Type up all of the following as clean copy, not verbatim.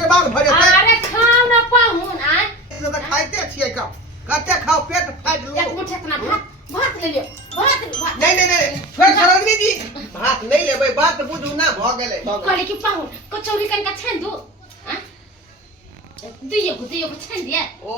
के बाद भरे अरे खाओ ना पाहुन आय से तो खाइते छिए कब कते खाओ पेट फाड़ लो एक मुट्ठी इतना भात ले लियो भात नहीं छोड़ सरदनी जी भात नहीं लेबै बात बुझू ना भ गेलै कहले कि पाहुन कचौरी कनका छान दो हां दुइयो छान दिया ओ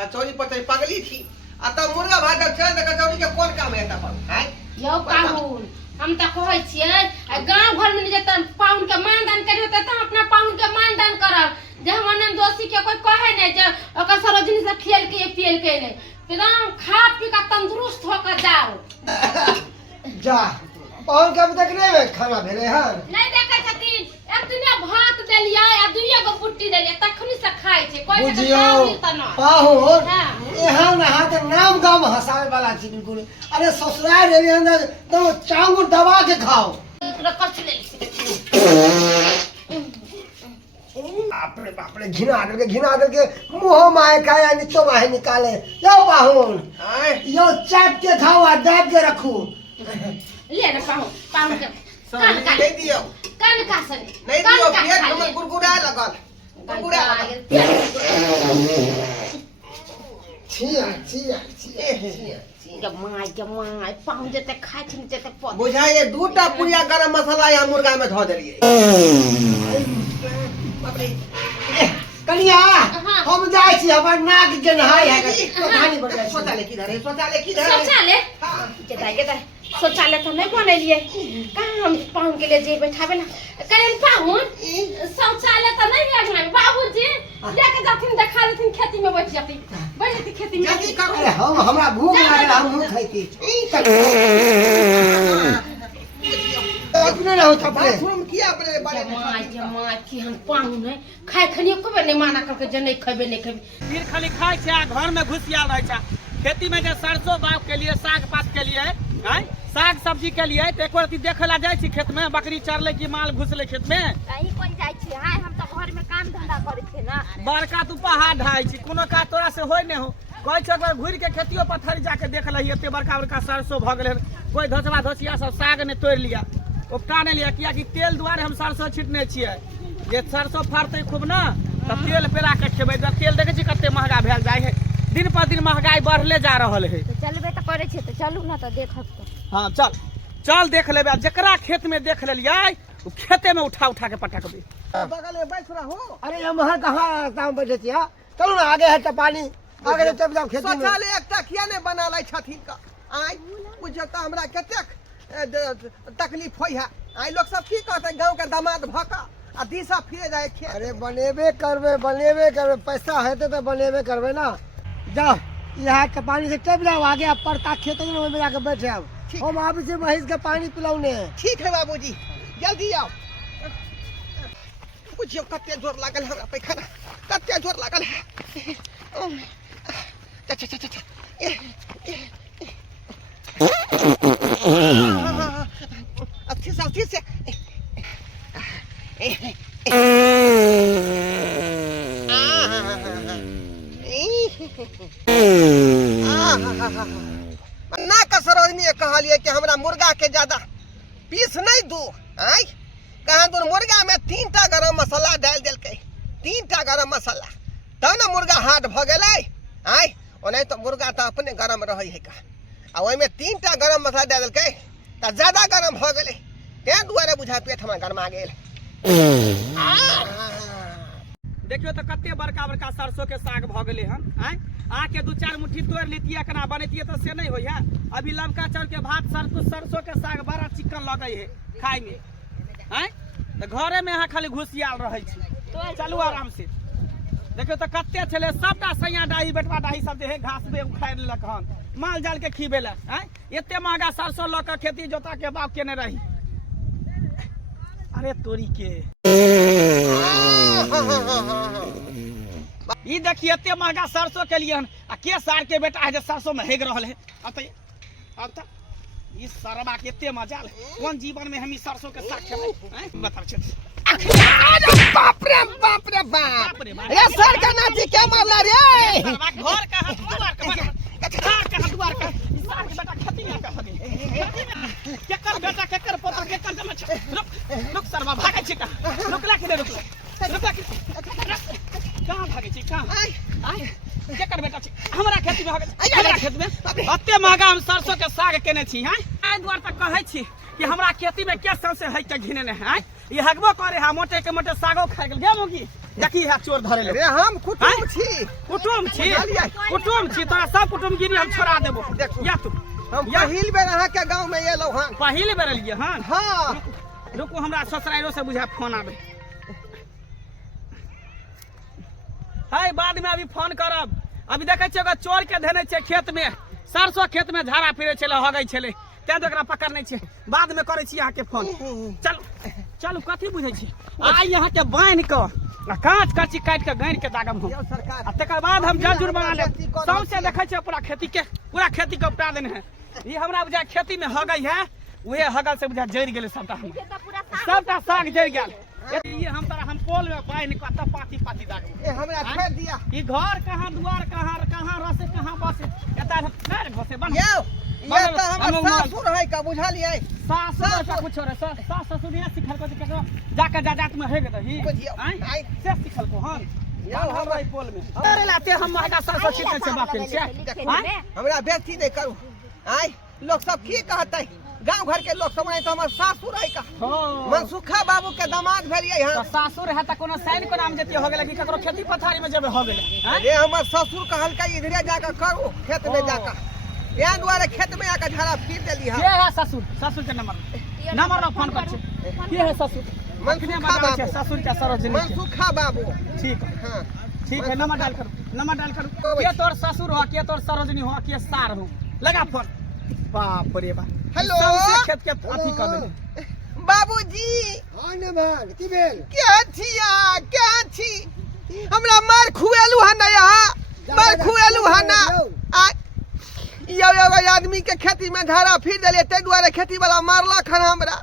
कचौरी पचौरी पगली थी आ त मुर्गा भात छान त कचौरी के कोन काम है त पर हैं यौ पाहुन हम त कहै छियै गांव घर में जे पाहुन के मानदान करियो त अपना पाहुन के मानदान करब जे हम अनन दोषी के कोई कहे नै जे ओकर सरोजनी से खेल के पियल के नै एकदम खा पी के तंदुरुस्त होकर जाओ जा पाहुन के अब तक नहीं खाना भेले हन नहीं देखे छथिन एक दुनिया भात देलियै आ दुइयो गो पुट्टी देलियै तखनी से खाइ छै कोइ से खाइ त न पाहुन यहाँ ना हाथ नाम गाम हंसावे वाला छी बिल्कुल अरे ससुराल रे अंदर तो चांगुर दबा के खाओ रकच ले बाप रे घिना दे के मुंह माय खाए नीचो माहे निकाले यो पाहुन यो चाट के खाओ आ दाब के रखू ले ना पाहुन के कान का नहीं दियो कान का सने नहीं दियो पेट हमर गुरगुरा लगल गुरगुरा जमाई पाहुन जते खाइ छिन जते पद बुझाइए दूटा पुरिया गरम मसाला या मुर्गा में धो देलिए बाप रे कनिया हम जाय छी हमर नाक जनहाय है कहानी बन जाय शौचालय किधर है शौचालय शौचालय तो नहीं बनेलिए कहाँ हम पाहुन के लिए जे बैठाबे ना करेन पाहुन शौचालय तो नहीं है घर में बाबूजी लेके जाथिन देखा देथिन खेती में बैठ जाती खेती में जल्दी करो अरे हम हमरा भूख लागल हम मुंह खाइती अपने रहो थपले बाथरूम किया बड़े बड़े जमाई की हम पाहुन है खाए खनियो को नहीं माना करके जे नहीं खबे फिर खाली खाए छे घर में घुसियाल रहे छे खेती में जे सरसों बाग के लिए साग पात के लिए हैं साग सब्जी के लिए तो एक बार देखे ला जाय छी खेत में बकरी चरले की माल घुसले खेत में कहीं कोन जाय छी हाय हम तो घर में काम धंधा करे छे ना बड़का तू पहाड़ ढाई छी कोनो का तोरा से होय ने हो कहै छ एक घुर के खेतियो पथरी जाके देख लही एते बड़का सरसों भ गेले कोई धसवा धसिया सब साग ने तोड़ लिया उपटा ने लिया किया कि तेल द्वारे हम सरसों छिटने छिए जे सरसों फरते खूब ना त तेल पेरा के खेबै तेल देखे छी कते महंगा भेल जाय है दिन पर दिन महंगाई बढ़ले जा रहल है तो चलबे त करे छे तो चलू ना तो देखब तो हां चल देख लेबे जकरा खेत में देख लेलिए उ खेते में उठा के पटकबे बगल में बैठ रहा हो अरे हम कहां काम बैठे छी हां चलो ना आगे है त पानी आगे चल जाओ खेती में शौचालय एकटा किया ने बना लै छथिन का आइ बुझ त हमरा कतेक तकलीफ होई है आई लोग सब की कहते गांव के दामाद भका आ दिशा फिरे जाए खेत अरे बनेबे करबे पैसा हेते तो बनेबे करबे ना जाओ यहाँ के पानी से टप जाओ आगे आप पड़ता खेत में जाके बैठे आओ हम आप से महीस का पानी पिलाउने ठीक है बाबूजी जल्दी आओ बुझियो कते जोर लागल हमरा पैखाना कते जोर लागल है अच्छी से ना कसरोजनी कहलिए कि हमरा मुर्गा के ज्यादा पीस नहीं दू आई कहाँ दूर मुर्गा में 3टा गरम मसाला डाल देलकै 3टा गरम मसाला तब ना मुर्गा हार्ड भ गेलै आई ओने तो मुर्गा तो अपने गरम रहे है का आ ओइ में 3टा गरम मसाला डाल देलकै त ज्यादा गरम भ गेलै ते दुआरे बुझा पेट हमरा गरमा गेल देखियो तो कते बड़का सरसों के साग भ गेले हन आके 2-4 मुट्ठी तोड़ लेतिए कना बनैतिए तो से नहीं होय है अभी लमका चाउर के भात सरसों के साग बड़ा चिकन लगे है खाए में तो घरे में यहाँ खाली घुसियाल रहे छी तो चलू आराम से देखियो तो कते छले सबटा सैया डाही बेटवा डाही सब जे है घास पे उखाड़ लेलक हन माल जाल के खीबे ला एते महंगा सरसों ल के खेती जोता के बाप केने रही अरे तोरी के ई देखिए एते महंगा सरसों के लिए आ के सार के बेटा है जे सरसों में हेग रहल है अब ई सरबा के एते मजा ले कौन जीवन में हम ई सरसों के साग खेबै बताओ छ बाप रे बाप रे सर का नाची क्या मारला रे घर का दुआर का दुआर का साग के बेटा खेती ना कर सके केकर बेटा केकर पोता केकर जमा रुक सरबा भागे छिका रुकला के रुक हो गेल खेत में अते महंगा हम सरसों के साग केने छी हैं एहि दुआरे तक कहै छी कि हमरा खेती में के सबसे है के घिने हैं ये हगबो करे है मोटे के मोटे सागो खा गेल गे मुगी देखी है चोर धरे ले अरे हम कुटुम छी कुटुम छी तोरा सब कुटुम गिरी हम छोड़ा देबो या तू हम पहिल बेर अहाँ के गांव में एलौ हन पहिल बेर एलिए हन हां रुकू हमरा ससुराइरो से बुझा फोन आबे है बाद में अभी फोन करब अभी देखे छियै अगर चोर के धने छै खेत में सरसों खेत में झाड़ा फिरे छले हगै छले तै तो एकरा पकड़ने छै बाद में करे छी अहाँ के फोन चल चलू कथी बुझै छी आइ यहाँ के बांध के कांच काची काट के गाड़ के दागम हम सरकार आ तकर बाद हम जजुर बना ले सबसे देखे छियै पूरा खेती के उपटा देने है ये हमरा बुझा खेती में हगै है उहे हगल से बुझा जड़ गेले सबटा साग जड़ गेल ये हम पोल में बांध के त पाती दागम ए हमरा छोड़ दिया ई घर कहाँ दुआर कहाँ रसे कहाँ बसे एता नहीं बसे बन यो ये तो हमर सासुर है का बुझलियै सासुर का कुछ रे सास ससुर ने सिखल को केकरो जाके जाजात में हेग दही बुझियो आई से सिखल को हन यो हमारे पोल में अरे लाते हम महंगा सरसों छिटे से बाप छै हमरा बेइज्जती नहीं करू आई लोग सब की कहतै गांव घर के लोग सब तो हमर सासुर है का मनसुखा बाबू के दामाद भेलियै तो हन सासुर है त कोनो साइन को नाम जति हो गेलै कि ककरो खेती पथारी में जब हो गेलै अरे हमर ससुर कहलकै इधरे जाकर करू खेत में जाकर या द्वारे खेत में आकर झाड़ा फिर देली के है है ससुर के नंबर रो फोन कर छै के है ससुर मनसुखा बाबू ससुर के सरोजनी मनसुखा बाबू ठीक हां ठीक है नंबर डायल करो के तोर ससुर हो के तोर सरोजनी हो के सार हो लगा फोन बाप रे बाप हेलो खेत के अथी कर दे बाबूजी हाँ ने भाग की भेल क्या छी हमरा मार खुएलू है ना यहाँ मार खुएलू है ना यो आदमी के खेती में झाड़ा फिर देले ते दुआरे खेती वाला मारला खन हमरा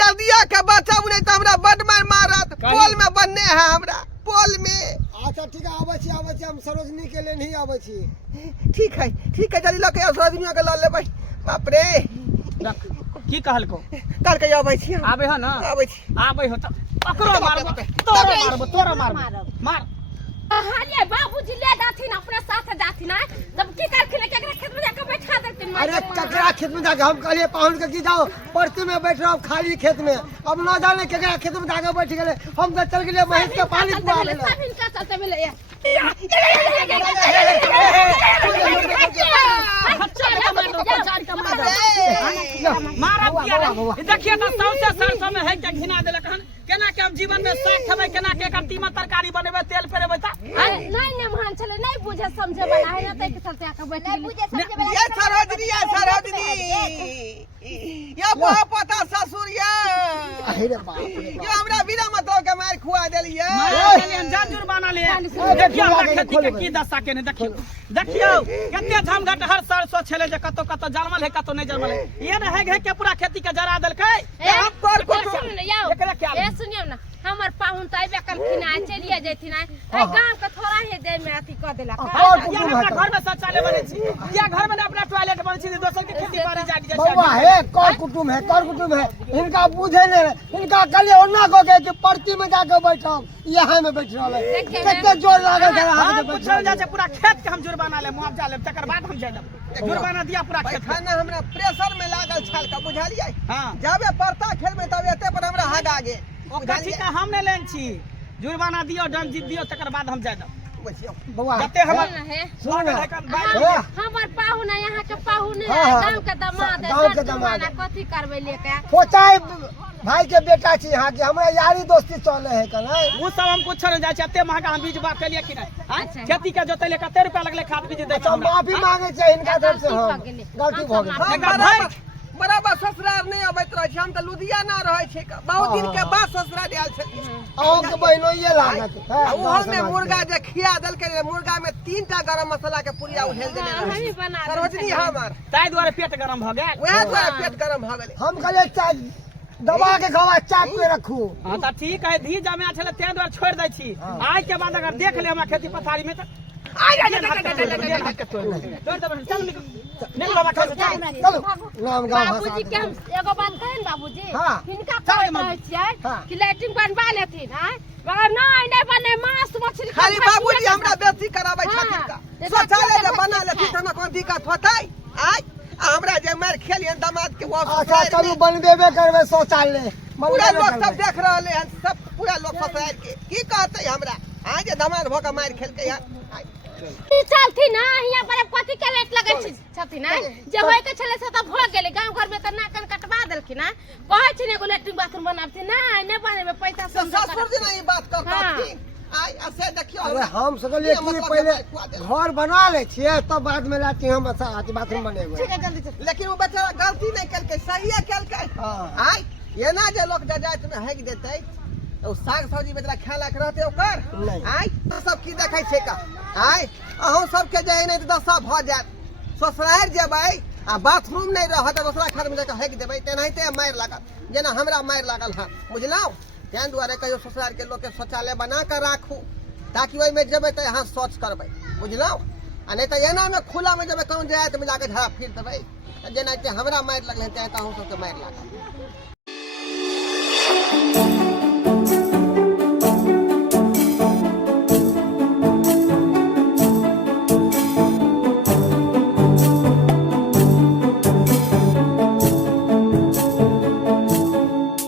जल्दिया के बचाऊ नहीं तो हमरा बड मार मारत पोल में बनने है हमरा पोल में अच्छा ठीक है आबै छी हम सरोजनी के लिए नहीं आबै छी ठीक है जल्दी लके सरोजनी के ल लेबै बाप रे की कहल को कल के आबै छी आबे हो ना आबे हो त ओकरो मारबो तोरो मारबो मार हालिए बाबूजी ले जाथिन अपने साथ जाथिन तब की करथिन केकरा खेत में जाके बैठा देथिन अरे ककरा खेत में जाके हम कहलिए पाहुन के की जाओ परती में बैठ रहो खाली खेत में अब न जाने केकरा खेत में जाके बैठ गेले हम तो चल गेले महेश के पानी पुआ ले सब इनका चलते मिले देखिए तो सबसे सरसों में है के घिना देलक हन केना के हम जीवन में साग खेबै केना के एकर तीमन तरकारी बनेबै तेल पेरेबै त नहीं महान चले नहीं बुझे समझे बना है ना तै के चलते आके बैठ नहीं बुझे समझे बना ये सरोजनी ये पता ससुर ये अरे बाप रे ये हमरा बिना मतलब के मार खुआ देलिए जजुर बना ले देखियो हमरा खेती के की दशा केने देखियो कते झमघट हर सरसों छले जे कतो कतो जन्मल है कतो नहीं जन्मल है ये न है के पूरा खेती के जरा देलकै हम पर एकरा क्या ए सुनियो ना हमर पाहुन त आइबे कलखिन आ चलिए जैथिन आ गांव के थोड़ा ही देर में अथी क देलक घर में शौचालय बने छी या घर में अपना टॉयलेट बने छी दोसर के खेती बाड़ी जाके जैसे बउआ है कर कुटुम है इनका बुझे ने इनका कले ओना को के कि परती में जाके बैठो यहां में बैठ रहले कते जोर लागल है हाथ में पूछल जा छै पूरा खेत के हम जुर्माना ले मुआवजा ले तकर बाद हम जाय जुर्माना दिया पूरा खेत खाना हमरा प्रेशर में लागल छाल का बुझलिए हां जाबे पड़ता खेत में तब एते पर हमरा हगा गेल कथी का हम ने लेन छी जुर्माना दियो दंड दियो तकर बाद हम जाय बउआ कते हमर सुन हमर पाहुन है यहाँ के पाहुन है गांव के दामाद है कथी करबै लेके कोचाई भाई के बेटा छी यहाँ के हमरा यारी दोस्ती चले है कने वो सब हम कुछ नहीं जाय छै एते महंगा हम बीज बात केलिए कि नहीं खेती के जोतले कते रुपया लगले खाद बीज दे तो माफी मांगे छै इनका तरफ से हम गलती भ गेल बराबर ससुराल नहीं अबैत रहे हम तो लुधियाना रहे छे बहुत दिन के बाद ससुराल आयल छे अहों के बहिनो ये लागत है ओहो में मुर्गा जे खिया देल के मुर्गा में 3टा गरम मसाला के पुरिया उहेल देने रहे सरोजनी हमर ताई द्वारे पेट गरम भ गेल वह द्वारे पेट गरम भ गेल हम कहले चाय दबा के खवा चाक पे रखू हां त ठीक है धी जमा छले ते द्वारे छोड़ दै छी आज के बाद अगर देख ले हमरा खेती पथारी में त नाम गाँव बाबूजी के हम एगो बात कहे न बाबूजी हाँ। हिनका कहै रहै छियै हाँ। कि लैट्रिन बनबा लेथिन हैं मगर नहीं बने मांस मछली खाली बाबूजी हमरा बेइज्जती कराबै छथिन का हाँ। शौचालय जे बना लेथिन त हमरा कोन दिक्कत होतै आय आ हमरा जे मार खेलियन दामाद के वो अच्छा चलू बनबेबे करबै शौचालय पूरा लोग सब देख रहले हन सब पूरा लोग ससुराल के की कहतै हमरा आ जे दामाद भोका मार खेलकै यार ई चलथि ना हिया पर कथि के लेट लगै छथि ना जे होय के छले से त भ गेलै गांव घर में त नाकन कटवा देलखिन ना कहै छी ने एगो लैट्रिन बाथरूम बनाबथि नहीं बनेबे पैसा तो से ससुर जी नहीं बात करता हाँ। थी आय ऐसे देखियो अरे हम सोचलिए कि पहले घर बना ले छिए तब बाद में लाठी हम बाथरूम बनेबै ठीक है जल्दी चल लेकिन वो बेचारा गलती नहीं करके सही करके हाँ। आय ये ना जे लोग जायत में हैक देतै तो साग सब्जी बेचारा खाला के रहते ओकर नहीं। आय तो सब की देखै छै का आय अहूं सब के जे नहीं तो दशा भ जात ससुराल जेबै आ बाथरूम नहीं रहत दूसरा घर में जाके हैक देबै तेनाहिते मार लागत जेना हमरा मार लागल है बुझलौ तें दुआरे कहियो ससुराल के लोग के शौचालय बना कर राखू ताकि ओहि में जेबै त यहाँ शौच करबै बुझलौ आ नहीं तो एना में खुला में जेबै कहूं जायत में जाके झड़ा फिर देबै जेनाहिते हमरा मार लगलै तेनाहिते अहूं सबके मार लागल